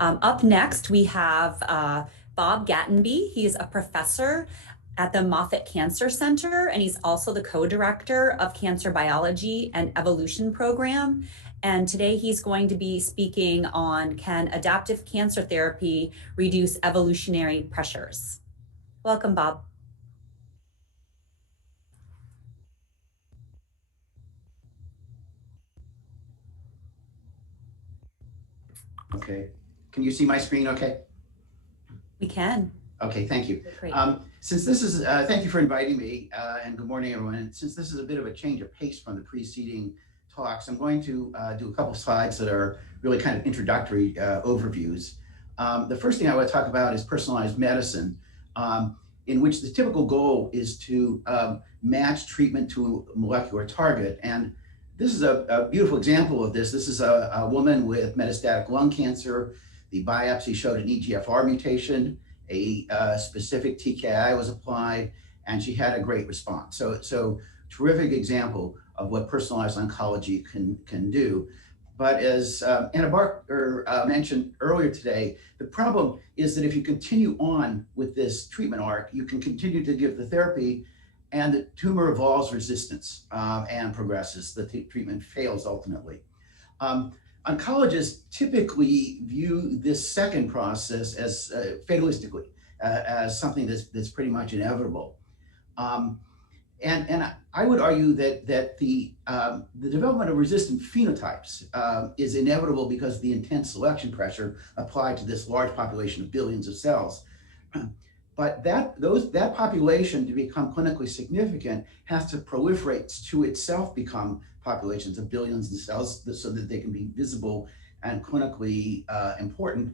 Up next, we have Bob Gatenby. He's a professor at the Moffitt Cancer Center, and he's also the co-director of Cancer Biology and Evolution Program. And today he's going to be speaking on, can adaptive cancer therapy reduce evolutionary pressures? Welcome, Bob. Okay. Can you see my screen okay? We can. Okay, thank you. Great. Since this is, thank you for inviting me, and good morning, everyone. And since this is a bit of a change of pace from the preceding talks, I'm going to do a couple of slides that are really kind of introductory overviews. The first thing I want to talk about is personalized medicine, in which the typical goal is to match treatment to a molecular target. And this is a beautiful example of this. This is a woman with metastatic lung cancer. The biopsy showed an EGFR mutation, a specific TKI was applied, and she had a great response. So terrific example of what personalized oncology can do. But as Anna Barker mentioned earlier today, the problem is that if you continue on with this treatment arc, you can continue to give the therapy and the tumor evolves resistance and progresses. The treatment fails ultimately. Oncologists typically view this second process as fatalistically, as something that's pretty much inevitable. And I would argue that the development of resistant phenotypes is inevitable because of the intense selection pressure applied to this large population of billions of cells. But that population, to become clinically significant, has to proliferate to itself become populations of billions of cells so that they can be visible and clinically important.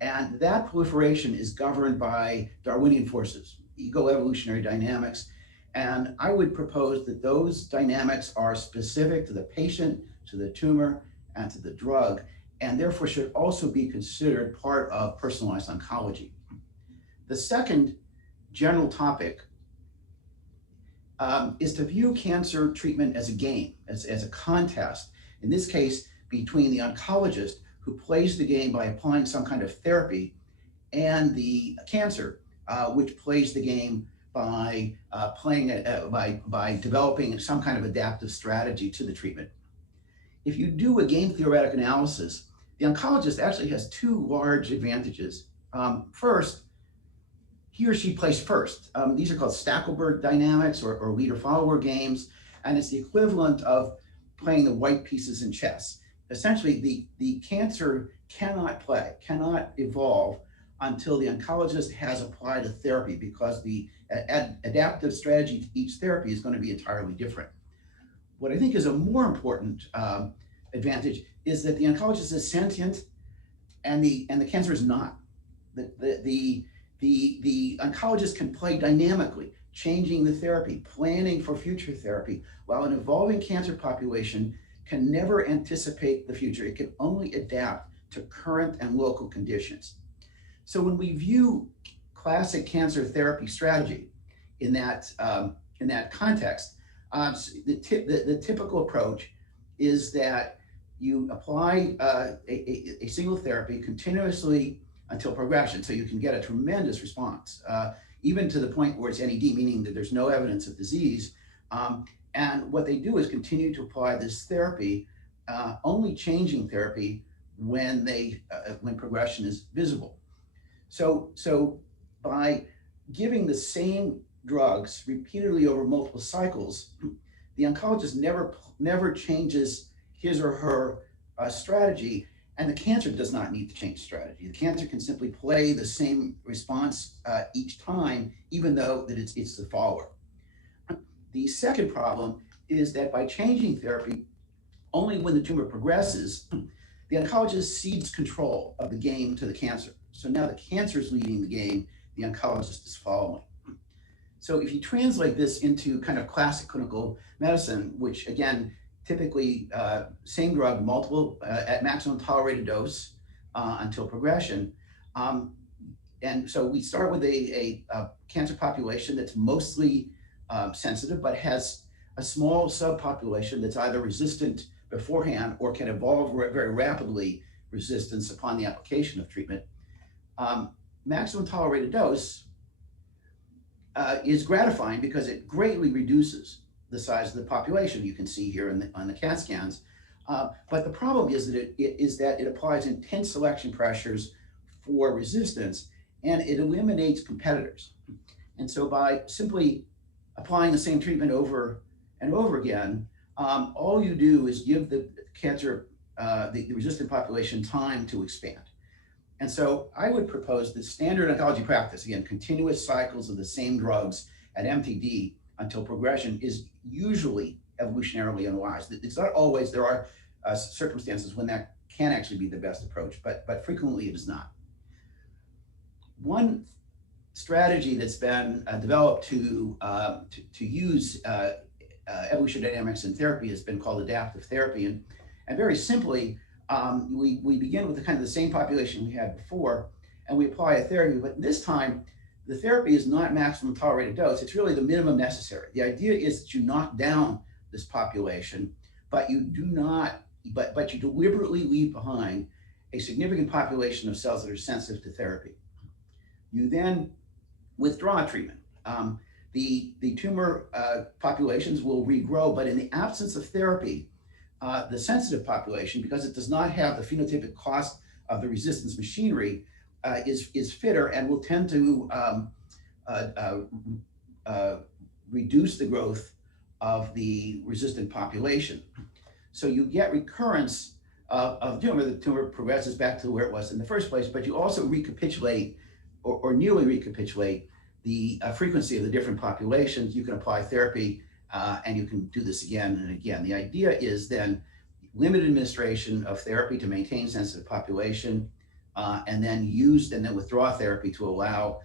And that proliferation is governed by Darwinian forces, evolutionary dynamics. And I would propose that those dynamics are specific to the patient, to the tumor, and to the drug, and therefore should also be considered part of personalized oncology. The second general topic is to view cancer treatment as a game, as a contest, in this case, between the oncologist who plays the game by applying some kind of therapy and the cancer, which plays the game by by developing some kind of adaptive strategy to the treatment. If you do a game theoretic analysis, the oncologist actually has two large advantages. First, he or she plays first. These are called Stackleberg Dynamics or leader-follower games, and it's the equivalent of playing the white pieces in chess. Essentially, the cancer cannot evolve until the oncologist has applied a therapy, because the adaptive strategy to each therapy is going to be entirely different. What I think is a more important advantage is that the oncologist is sentient and the cancer is not. The oncologist can play dynamically, changing the therapy, planning for future therapy, while an evolving cancer population can never anticipate the future. It can only adapt to current and local conditions. So when we view classic cancer therapy strategy in that context, the typical approach is that you apply a single therapy continuously until progression, so you can get a tremendous response, even to the point where it's NED, meaning that there's no evidence of disease. And what they do is continue to apply this therapy, only changing therapy when progression is visible. So by giving the same drugs repeatedly over multiple cycles, the oncologist never changes his or her strategy, and the cancer does not need to change strategy. The cancer can simply play the same response each time, even though that it's the follower. The second problem is that by changing therapy, only when the tumor progresses, the oncologist cedes control of the game to the cancer. So now the cancer is leading the game, the oncologist is following. So if you translate this into kind of classic clinical medicine, which again, typically same drug, multiple at maximum tolerated dose until progression. And so we start with a cancer population that's mostly sensitive, but has a small subpopulation that's either resistant beforehand or can evolve very rapidly resistance upon the application of treatment, maximum tolerated dose is gratifying because it greatly reduces the size of the population. You can see here on the CAT scans. But the problem is that it applies intense selection pressures for resistance, and it eliminates competitors. And so by simply applying the same treatment over and over again, all you do is give the cancer, the resistant population, time to expand. And so I would propose that standard oncology practice, again, continuous cycles of the same drugs at MTD until progression, is usually evolutionarily unwise. It's not always. There are circumstances when that can actually be the best approach, but frequently it is not. One strategy that's been developed to use evolutionary dynamics in therapy has been called adaptive therapy, and very simply, we begin with the same population we had before, and we apply a therapy, but this time the therapy is not maximum tolerated dose, it's really the minimum necessary. The idea is that you knock down this population, but you do not, but you deliberately leave behind a significant population of cells that are sensitive to therapy. You then withdraw treatment. The tumor populations will regrow, but in the absence of therapy, the sensitive population, because it does not have the phenotypic cost of the resistance machinery, is fitter and will tend to reduce the growth of the resistant population. So you get recurrence of tumor. The tumor progresses back to where it was in the first place, but you also recapitulate or nearly recapitulate the frequency of the different populations. You can apply therapy and you can do this again and again. The idea is then limited administration of therapy to maintain sensitive population, and then withdraw therapy to allow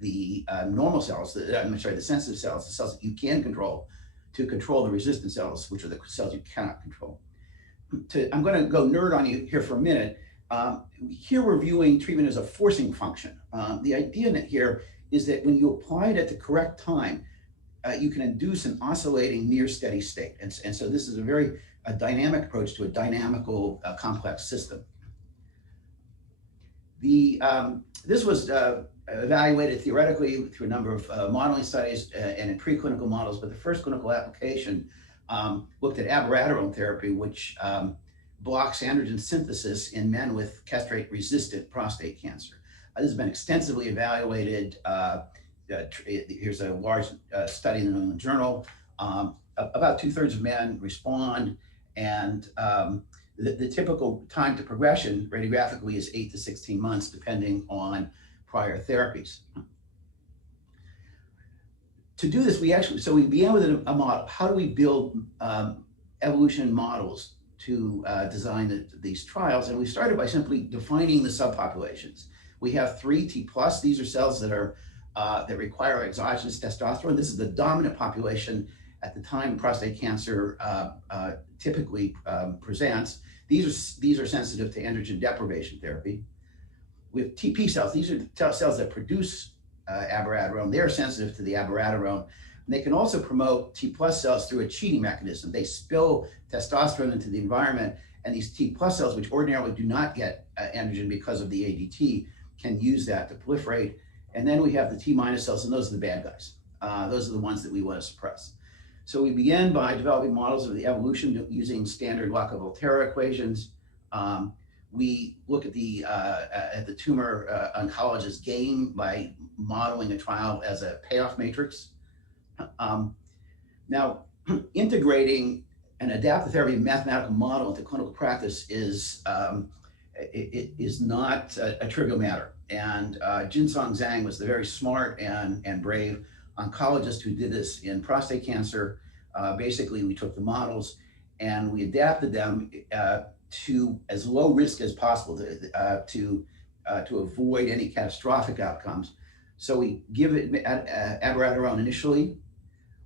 the normal cells, the sensitive cells, the cells that you can control, to control the resistant cells, which are the cells you cannot control. I'm going to go nerd on you here for a minute. Here we're viewing treatment as a forcing function. The idea in it here is that when you apply it at the correct time, you can induce an oscillating near steady state. And so this is a very dynamic approach to a dynamical complex system. This was evaluated theoretically through a number of modeling studies and in preclinical models, but the first clinical application looked at abiraterone therapy, which blocks androgen synthesis in men with castrate-resistant prostate cancer. This has been extensively evaluated. Here's a large study in the New England Journal. About 2/3 of men respond, and the typical time to progression radiographically is 8 to 16 months, depending on prior therapies. To do this, we began with a model. How do we build evolution models to design these trials? And we started by simply defining the subpopulations. We have 3 T+. These are cells that are that require exogenous testosterone. This is the dominant population at the time prostate cancer typically presents. These are sensitive to androgen deprivation therapy. We have TP cells. These are cells that produce abiraterone. They're sensitive to the abiraterone. And they can also promote T+ cells through a cheating mechanism. They spill testosterone into the environment, and these T+ cells, which ordinarily do not get androgen because of the ADT, can use that to proliferate. And then we have the T- cells, and those are the bad guys. Those are the ones that we want to suppress. So we began by developing models of the evolution using standard Walker-Volterra equations. We look at the tumor oncologist game by modeling a trial as a payoff matrix. Now, integrating an adaptive therapy mathematical model into clinical practice is not a trivial matter. And Jinsong Zhang was the very smart and brave oncologist who did this in prostate cancer. Basically, we took the models and we adapted them to as low risk as possible to avoid any catastrophic outcomes. So we give it abiraterone initially.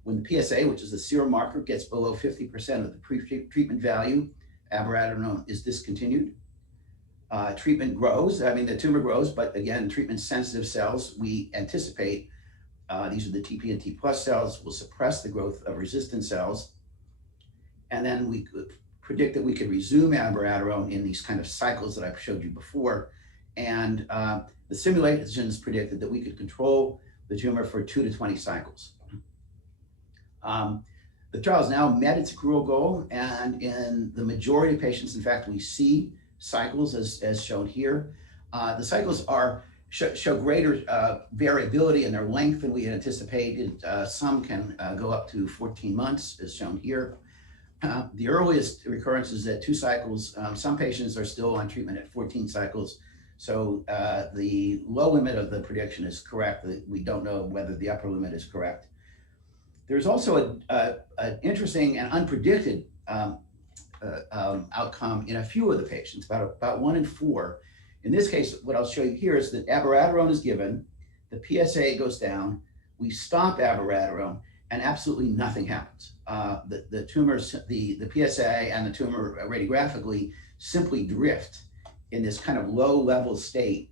When the PSA, which is the serum marker, gets below 50% of the pre-treatment value, abiraterone is discontinued. Treatment grows, the tumor grows, but again, treatment-sensitive cells, we anticipate, these are the TP and T+ cells, will suppress the growth of resistant cells. And then we predict that we could resume abiraterone in these kind of cycles that I showed you before. And the simulations predicted that we could control the tumor for 2 to 20 cycles. The trial has now met its accrual goal, and in the majority of patients, in fact, we see cycles as shown here. The cycles show greater variability in their length than we had anticipated. Some can go up to 14 months, as shown here. The earliest recurrence is at 2 cycles. Some patients are still on treatment at 14 cycles. So the low limit of the prediction is correct. We don't know whether the upper limit is correct. There's also an interesting and unpredicted outcome in a few of the patients, about 1 in 4. In this case, what I'll show you here is that abiraterone is given, the PSA goes down, we stop abiraterone, and absolutely nothing happens. The tumors, the PSA and the tumor radiographically simply drift in this kind of low-level state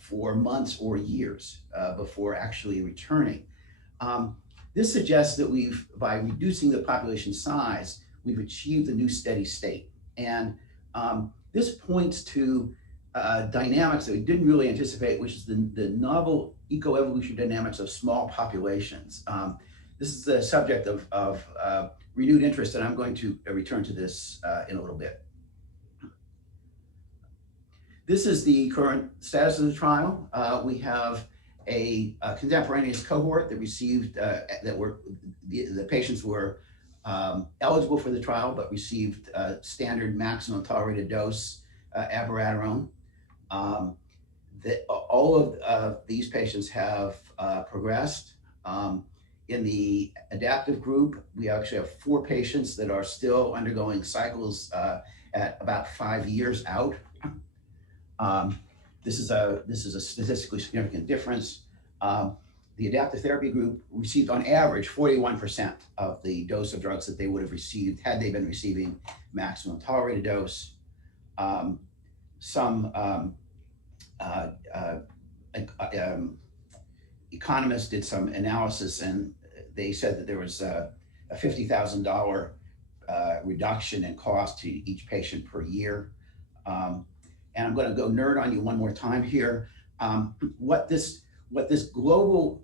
for months or years before actually returning. This suggests that by reducing the population size, we've achieved a new steady state. And this points to dynamics that we didn't really anticipate, which is the novel ecoevolutionary dynamics of small populations. This is the subject of renewed interest, and I'm going to return to this in a little bit. This is the current status of the trial. We have a contemporaneous cohort that received, the patients were eligible for the trial, but received standard maximum tolerated dose abiraterone. All of these patients have progressed. In the adaptive group, we actually have 4 patients that are still undergoing cycles at about 5 years out. This is a statistically significant difference. The adaptive therapy group received on average 41% of the dose of drugs that they would have received had they been receiving maximum tolerated dose. Some economists did some analysis, and they said that there was a $50,000 reduction in cost to each patient per year. And I'm going to go nerd on you one more time here. What this global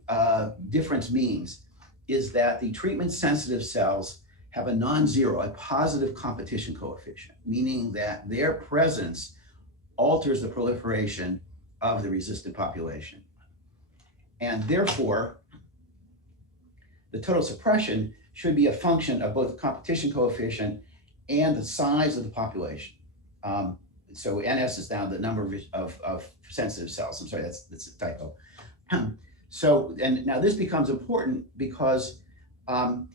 difference means is that the treatment-sensitive cells have a non-zero, a positive competition coefficient, meaning that their presence alters the proliferation of the resistant population. And therefore, the total suppression should be a function of both the competition coefficient and the size of the population. So NS is now the number of sensitive cells. I'm sorry, that's a typo. And now this becomes important because what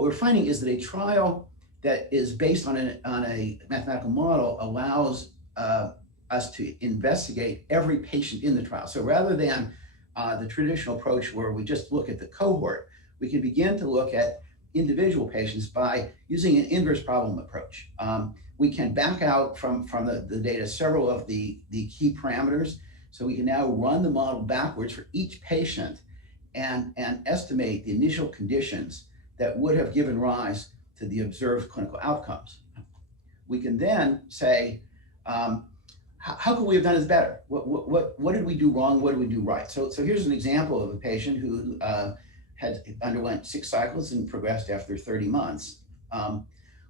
we're finding is that a trial that is based on a mathematical model allows us to investigate every patient in the trial. So rather than the traditional approach where we just look at the cohort, we can begin to look at individual patients by using an inverse problem approach. We can back out from the data several of the key parameters. So we can now run the model backwards for each patient and estimate the initial conditions that would have given rise to the observed clinical outcomes. We can then say, how could we have done this better? What did we do wrong? What did we do right? So here's an example of a patient who had underwent 6 cycles and progressed after 30 months.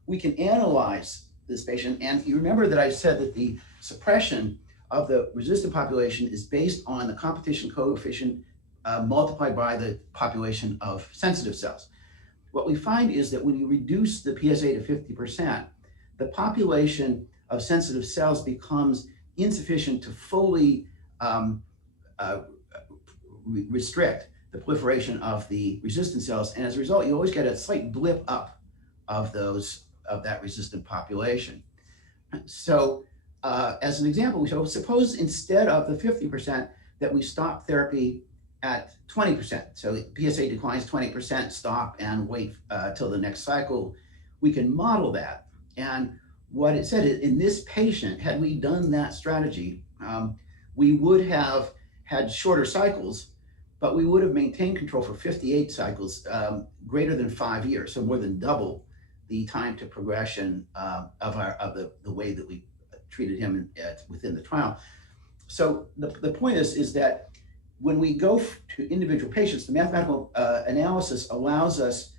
We can analyze this patient, and you remember that I said that the suppression of the resistant population is based on the competition coefficient multiplied by the population of sensitive cells. What we find is that when you reduce the PSA to 50%, the population of sensitive cells becomes insufficient to fully restrict the proliferation of the resistant cells, and as a result, you always get a slight blip up of that resistant population. So, as an example, so suppose instead of the 50% that we stop therapy at 20%. So PSA declines 20%, stop and wait till the next cycle. We can model that. And what it said is, in this patient, had we done that strategy, we would have had shorter cycles, but we would have maintained control for 58 cycles, greater than 5 years, so more than double the time to progression of the way that we treated him within the trial. So the point is that when we go to individual patients, the mathematical analysis allows us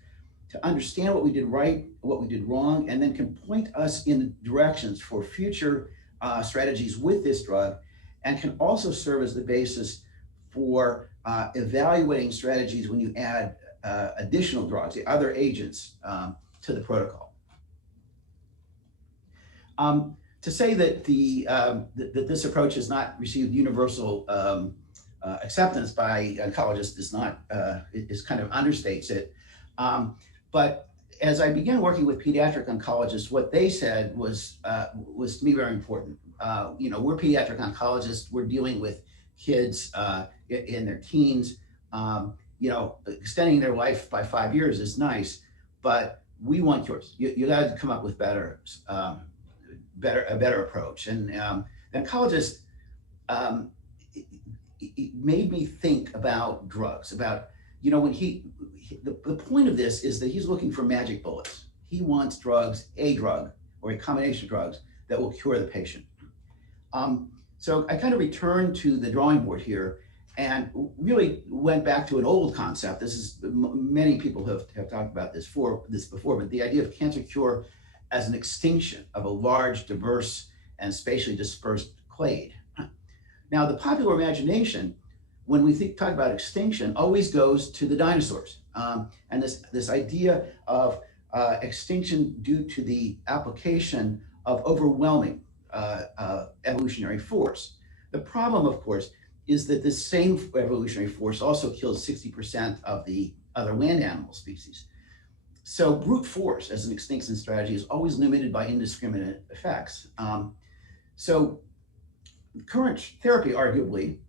to understand what we did right, what we did wrong, and then can point us in directions for future strategies with this drug, and can also serve as the basis for evaluating strategies when you add additional drugs, the other agents, to the protocol. To say that that this approach has not received universal acceptance by oncologists is kind of understates it. But as I began working with pediatric oncologists, what they said was to me very important. We're pediatric oncologists. We're dealing with kids in their teens. Extending their life by 5 years is nice, but we want cures. You got to come up with a better approach. And the oncologist, it made me think about drugs. About when the point of this is that he's looking for magic bullets. He wants drugs, a drug or a combination of drugs that will cure the patient. So I kind of returned to the drawing board here and really went back to an old concept. This is, many people have talked about this before, but the idea of cancer cure as an extinction of a large, diverse, and spatially dispersed clade. Now, the popular imagination, when we talk about extinction, always goes to the dinosaurs. And this idea of extinction due to the application of overwhelming evolutionary force. The problem, of course, is that this same evolutionary force also kills 60% of the other land animal species. So brute force as an extinction strategy is always limited by indiscriminate effects. So current therapy, arguably,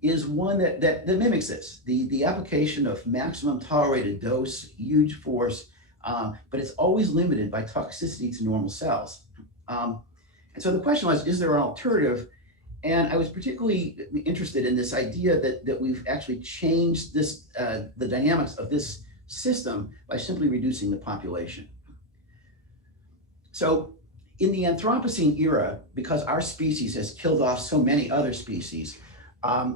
is one that mimics this. The application of maximum tolerated dose, huge force, but it's always limited by toxicity to normal cells. And so the question was, is there an alternative? And I was particularly interested in this idea that we've actually changed the dynamics of this system by simply reducing the population. So in the Anthropocene era, because our species has killed off so many other species,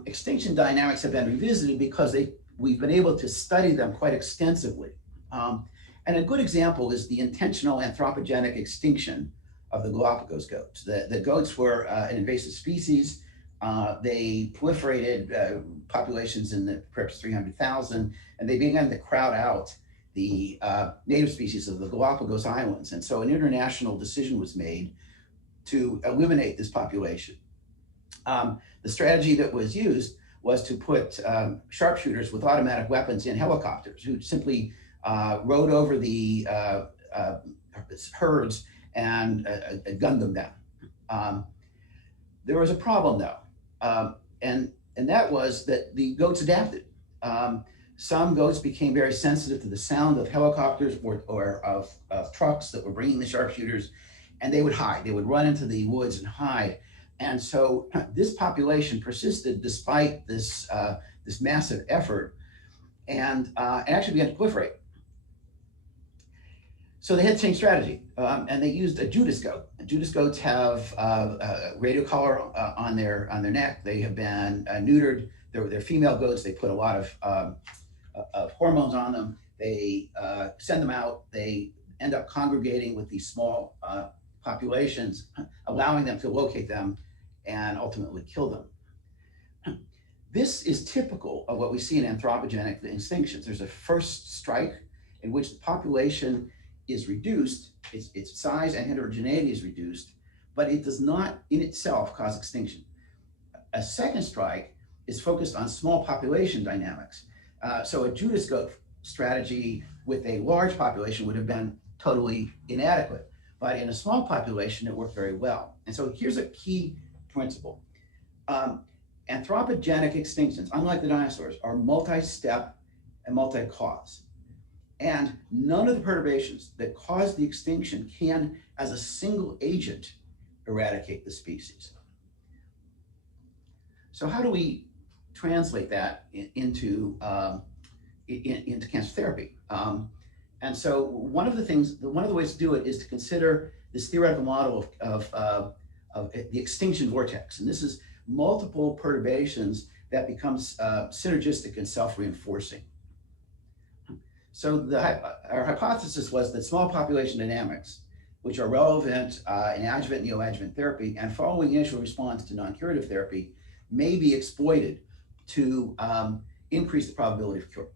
extinction dynamics have been revisited because we've been able to study them quite extensively. And a good example is the intentional anthropogenic extinction of the Galapagos goats. The goats were an invasive species. They proliferated populations in the perhaps 300,000, and they began to crowd out the native species of the Galapagos Islands. And so an international decision was made to eliminate this population. The strategy that was used was to put sharpshooters with automatic weapons in helicopters who simply rode over the herds and gunned them down. There was a problem though, and that was that the goats adapted. Some goats became very sensitive to the sound of helicopters or of trucks that were bringing the sharpshooters, and they would hide. They would run into the woods and hide. And so this population persisted despite this massive effort, and actually began to proliferate. So they had the same strategy, and they used a Judas goat. Judas goats have a radio collar on their neck. They have been neutered. They're female goats. They put a lot of hormones on them. They send them out. They end up congregating with these small populations, allowing them to locate them and ultimately kill them. This is typical of what we see in anthropogenic extinctions. There's a first strike in which the population is reduced, its size and heterogeneity is reduced, but it does not in itself cause extinction. A second strike is focused on small population dynamics. So a Judas goat strategy with a large population would have been totally inadequate, but in a small population, it worked very well. And so here's a key principle. Anthropogenic extinctions, unlike the dinosaurs, are multi-step and multi-cause. And none of the perturbations that cause the extinction can, as a single agent, eradicate the species. So how do we translate that into cancer therapy? And so one of the ways to do it is to consider this theoretical model of the extinction vortex. And this is multiple perturbations that becomes synergistic and self-reinforcing. So our hypothesis was that small population dynamics, which are relevant in adjuvant neoadjuvant therapy and following initial response to non-curative therapy, may be exploited to increase the probability of cure.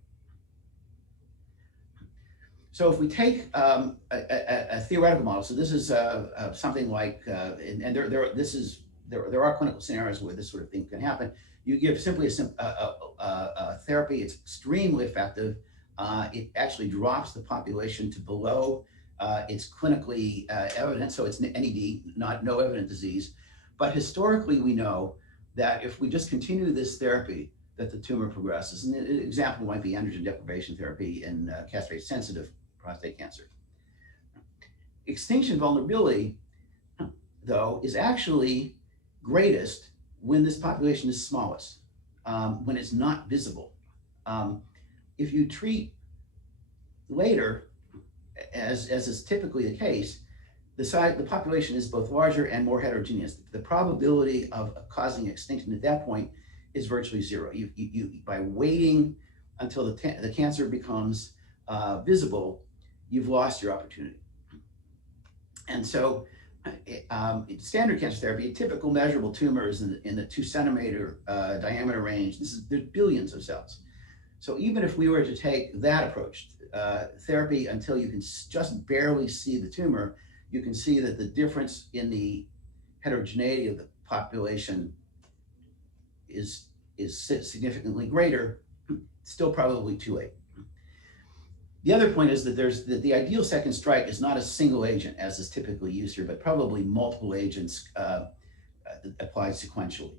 So if we take a theoretical model, so this is something like, and there are clinical scenarios where this sort of thing can happen. You give simply a therapy, it's extremely effective. It actually drops the population to below its clinically evident, so it's NED, no evident disease. But historically, we know that if we just continue this therapy, that the tumor progresses. And an example might be androgen deprivation therapy in castrate-sensitive prostate cancer. Extinction vulnerability, though, is actually greatest when this population is smallest, when it's not visible. If you treat later, as is typically the case, the population is both larger and more heterogeneous. The probability of causing extinction at that point is virtually zero. By waiting until the cancer becomes visible, you've lost your opportunity. And so standard cancer therapy, a typical measurable tumor is in the 2 centimeter diameter range. There's billions of cells. So even if we were to take that approach, therapy until you can just barely see the tumor, you can see that the difference in the heterogeneity of the population is significantly greater, still probably too late. The other point is that the ideal second strike is not a single agent, as is typically used here, but probably multiple agents applied sequentially.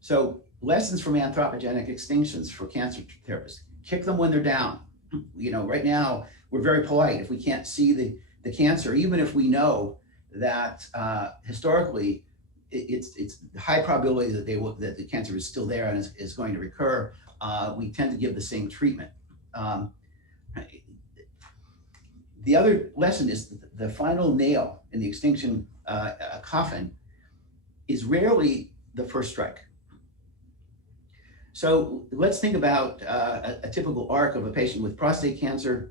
So lessons from anthropogenic extinctions for cancer therapists: kick them when they're down. Right now we're very polite if we can't see the cancer, even if we know that historically it's high probability that that the cancer is still there and is going to recur. We tend to give the same treatment. The other lesson is the final nail in the extinction coffin is rarely the first strike. So let's think about a typical arc of a patient with prostate cancer.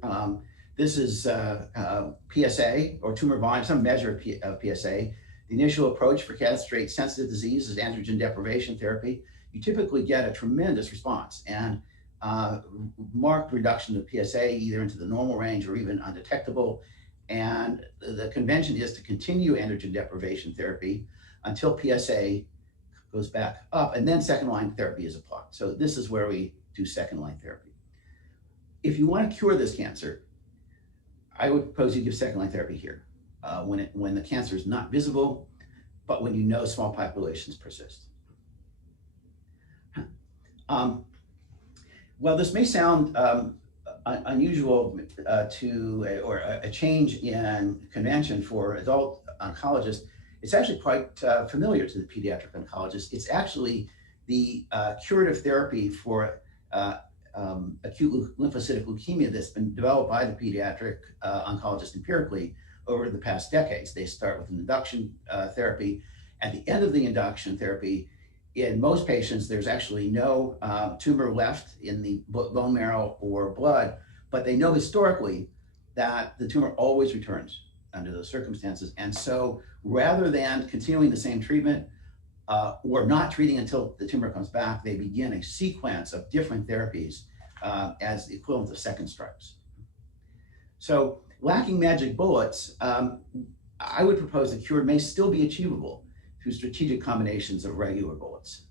This is PSA, or tumor volume, some measure of PSA. The initial approach for castrate-sensitive disease is androgen deprivation therapy. You typically get a tremendous response and marked reduction of PSA, either into the normal range or even undetectable. And the convention is to continue androgen deprivation therapy until PSA goes back up, and then second-line therapy is applied. So this is where we do second-line therapy. If you want to cure this cancer, I would propose you give second-line therapy here, when the cancer is not visible, but when you know small populations persist. Well, this may sound unusual or a change in convention for adult oncologists. It's actually quite familiar to the pediatric oncologist. It's actually the curative therapy for acute lymphocytic leukemia that's been developed by the pediatric oncologist empirically over the past decades. They start with an induction therapy. At the end of the induction therapy, in most patients, there's actually no tumor left in the bone marrow or blood, but they know historically that the tumor always returns under those circumstances. And so rather than continuing the same treatment or not treating until the tumor comes back, they begin a sequence of different therapies as the equivalent of second strikes. So lacking magic bullets, I would propose that cure may still be achievable through strategic combinations of regular bullets.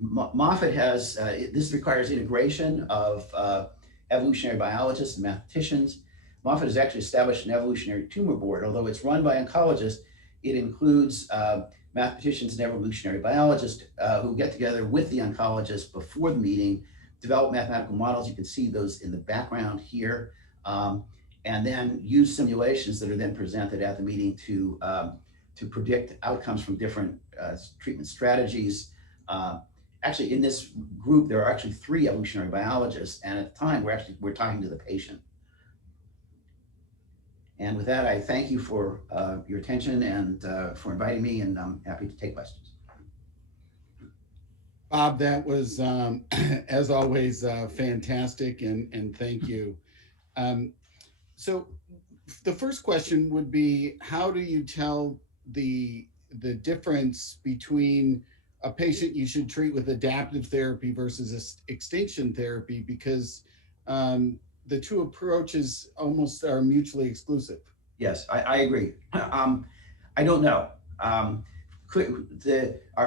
Moffitt has, this requires integration of evolutionary biologists and mathematicians. Moffitt has actually established an evolutionary tumor board. Although it's run by oncologists, it includes mathematicians and evolutionary biologists who get together with the oncologists before the meeting, develop mathematical models. You can see those in the background here, and then use simulations that are then presented at the meeting to predict outcomes from different treatment strategies. actually in this group, there are actually 3 evolutionary biologists, and at the time, we're talking to the patient. And with that, I thank you for your attention and for inviting me, and I'm happy to take questions. Bob, that was, as always, fantastic, and thank you. Um, so, the first question would be, how do you tell the difference between a patient you should treat with adaptive therapy versus extinction therapy? Because the two approaches almost are mutually exclusive. Yes, I agree. I don't know. Our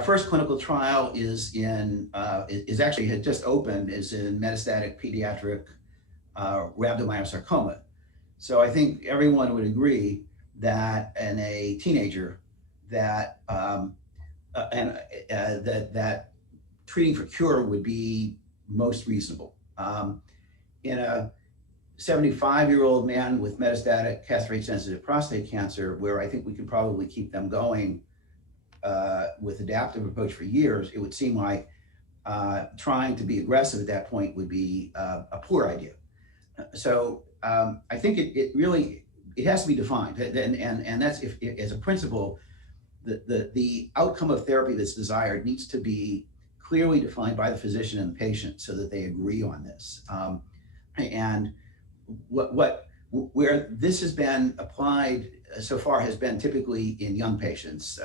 first clinical trial is actually had just opened, is in metastatic pediatric rhabdomyosarcoma. So I think everyone would agree that in a teenager that that treating for cure would be most reasonable. In a 75-year-old man with metastatic castrate-sensitive prostate cancer, where I think we could probably keep them going with adaptive approach for years, it would seem like trying to be aggressive at that point would be a poor idea. So I think it really has to be defined, and that's if as a principle, the outcome of therapy that's desired needs to be clearly defined by the physician and the patient so that they agree on this. And where this has been applied so far has been typically in young patients.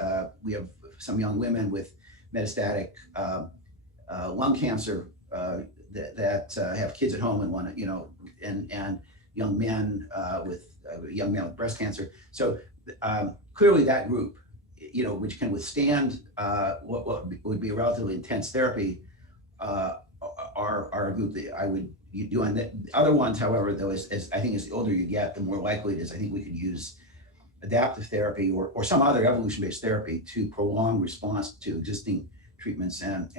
We have some young women with metastatic lung cancer that have kids at home and want to, and young men with breast cancer. So clearly that group, which can withstand what would be a relatively intense therapy, are a group that I would do. And the other ones, however, though, as I think as the older you get, the more likely it is. I think we could use adaptive therapy or some other evolution-based therapy to prolong response to existing treatments and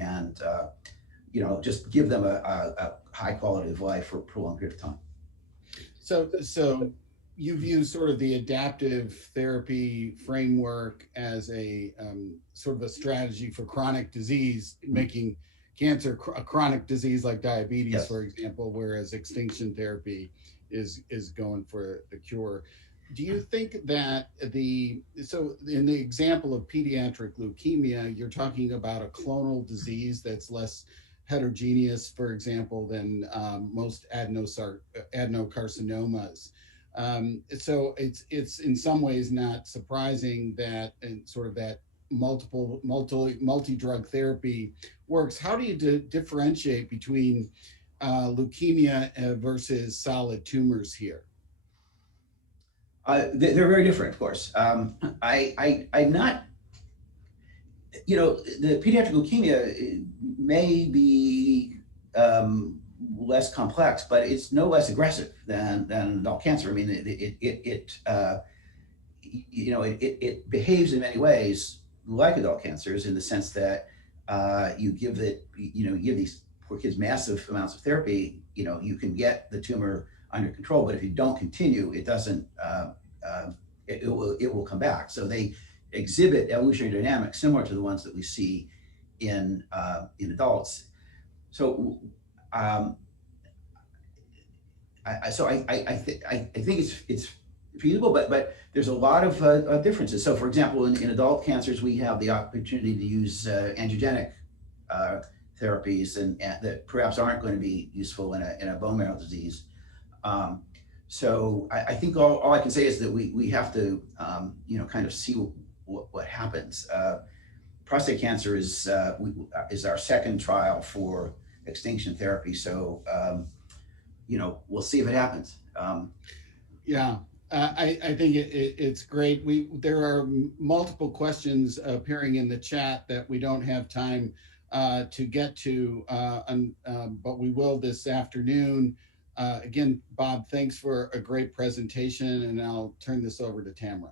just give them a high quality of life for a prolonged period of time. So you view sort of the adaptive therapy framework as a sort of a strategy for chronic disease, making cancer a chronic disease like diabetes, yes, for example, whereas extinction therapy is going for the cure. Do you think that so in the example of pediatric leukemia, you're talking about a clonal disease that's less heterogeneous, for example, than most adenocarcinomas. So it's in some ways not surprising that and sort of that multi-drug therapy works. How do you differentiate between leukemia versus solid tumors here? They're very different, of course. I'm not, the pediatric leukemia may be less complex, but it's no less aggressive than adult cancer. I mean, it behaves in many ways like adult cancers in the sense that you give these poor kids massive amounts of therapy. You can get the tumor under control, but if you don't continue, it doesn't. It will come back. So they exhibit evolutionary dynamics similar to the ones that we see in adults. So I think it's feasible, but there's a lot of differences. So for example, in adult cancers, we have the opportunity to use angiogenic therapies and that perhaps aren't going to be useful in a bone marrow disease. So I think all I can say is that we have to kind of see what happens. Prostate cancer is our second trial for extinction therapy. So we'll see if it happens. Yeah. I think it's great. There are multiple questions appearing in the chat that we don't have time to get to, but we will this afternoon. Again, Bob, thanks for a great presentation, and I'll turn this over to Tamara.